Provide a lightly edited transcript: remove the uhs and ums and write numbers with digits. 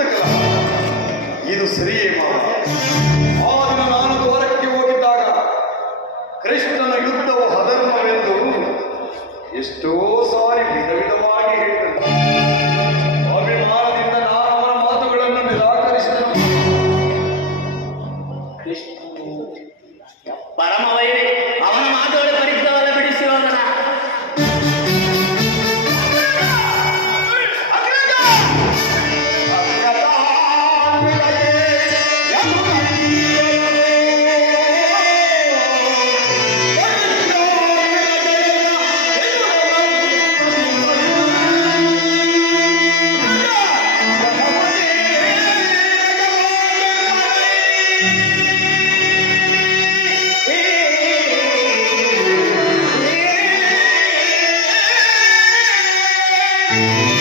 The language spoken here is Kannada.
ಯುದ್ಧಕಲ ಇದು ಸರಿಯೇ ಮಾವ? ಆ ದಿನ ನಾನು ದ್ವಾರಕ್ಕೆ ಹೋಗಿದ್ದಾಗ ಕೃಷ್ಣನ ಯುದ್ಧವು ಅಧರ್ಮವೆಂದು ಎಷ್ಟೋ ಸಾರಿ ವಿಧ ವಿಧವಾಗಿ ಹೇಳಿದನು. ಅಭಿಮಾನದಿಂದ ನಾನು ಅವನ ಮಾತುಗಳನ್ನು ನಿರಾಕರಿಸಿದನು. ಕೃಷ್ಣನು ಪರಮ ವೈರಿ, ಅವನ ಮಾತುಗಳ ಪರಿಗ್ರಹವನ್ನು ಬಿಡಿಸಿ ಹೋಗೋಣ. Thank you.